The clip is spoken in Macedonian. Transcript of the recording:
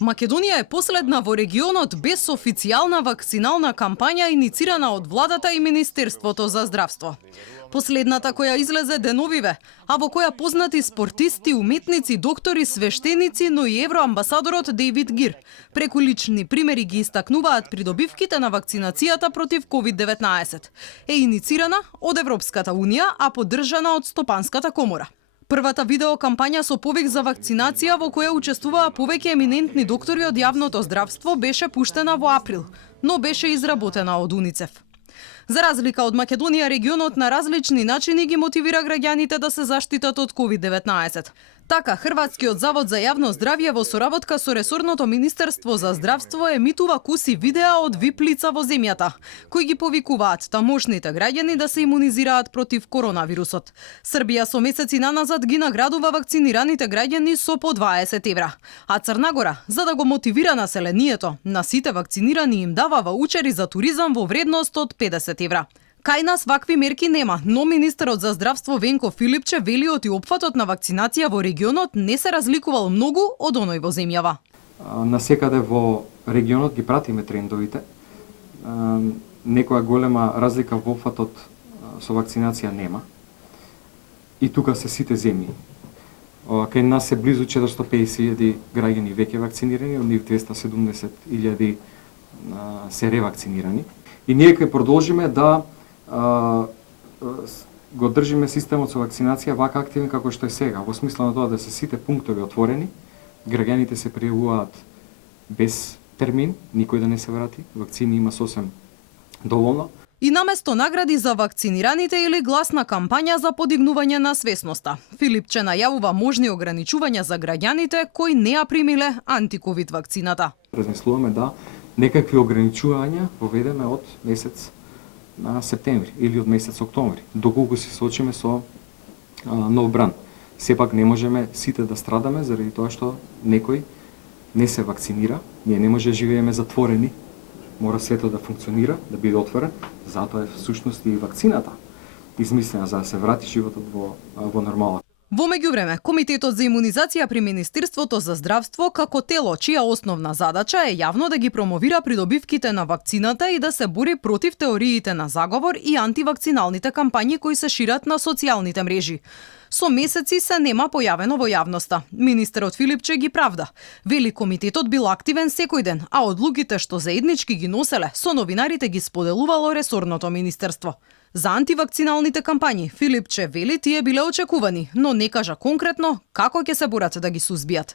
Македонија е последна во регионот без официјална вакцинална кампања иницирана од владата и Министерството за здравство. Последната која излезе деновиве, а во која познати спортисти, уметници, доктори, свештеници, но и евроамбасадорот Дейвид Гир преку лични примери ги истакнуваат придобивките на вакцинацијата против COVID-19. Е иницирана од Европската Унија, а поддржана од Стопанската комора. Првата видеокампања со повик за вакцинација во која учествуваа повеќе еминентни доктори од јавното здравство беше пуштена во април, но беше изработена од УНИЦЕФ. За разлика од Македонија, регионот на различни начини ги мотивира граѓаните да се заштитат од COVID-19. Така, Хрватскиот завод за јавно здравје во соработка со ресорното Министерство за здравство емитува куси видеа од VIP лица во земјата, кои ги повикуваат тамошните граѓани да се имунизираат против коронавирусот. Србија со месеци наназад ги наградува вакцинираните граѓани со по 20 евра, а Црна Гора, за да го мотивира населението, на сите вакцинирани им дава ваучери за туризам во вредност од 50 евра. Кај нас вакви мерки нема, но министерот за здравство Венко Филипче вели оти опфатот на вакцинација во регионот не се разликувал многу од оној во земјава. Насекаде во регионот ги пратиме трендовите. Некоја голема разлика во опфатот со вакцинација нема. И тука се сите земји. Кај нас се близу 450.000 граѓани веќе вакцинирани, од нив 270.000 се ревакцинирани. И ние ќе продолжиме да го држиме системот со вакцинација вака активен како што е сега, во смисла на тоа да се сите пунктови отворени, граѓаните се пријавуваат без термин, никој да не се врати, вакцини има сосем доволно. И наместо награди за вакцинираните или гласна кампања за подигнување на свесноста, Филипче најавува можни ограничувања за граѓаните кои не ја примиле антиковид вакцината. Размислуваме да некакви ограничувања воведеме од месец на септември или од месец октомври, доколку се соочиме со нов бран. Сепак не можеме сите да страдаме заради тоа што некој не се вакцинира, ние не може да живееме затворени, мора светот да функционира, да биде отворен, затоа е всушност и вакцината измислена за да се врати животот во нормала. Во меѓувреме, Комитетот за имунизација при Министерството за здравство како тело чија основна задача е јавно да ги промовира придобивките на вакцината и да се бори против теориите на заговор и антивакциналните кампањи кои се шират на социјалните мрежи. Со месеци се нема појавено во јавноста. Министерот Филипче ги правда. Вели комитетот бил активен секој ден, а одлуките што заеднички ги носеле, со новинарите ги споделувало ресорното министерство. За антивакциналните кампањи, Филипче вели тие биле очекувани, но не кажа конкретно како ќе се борат да ги сузбијат.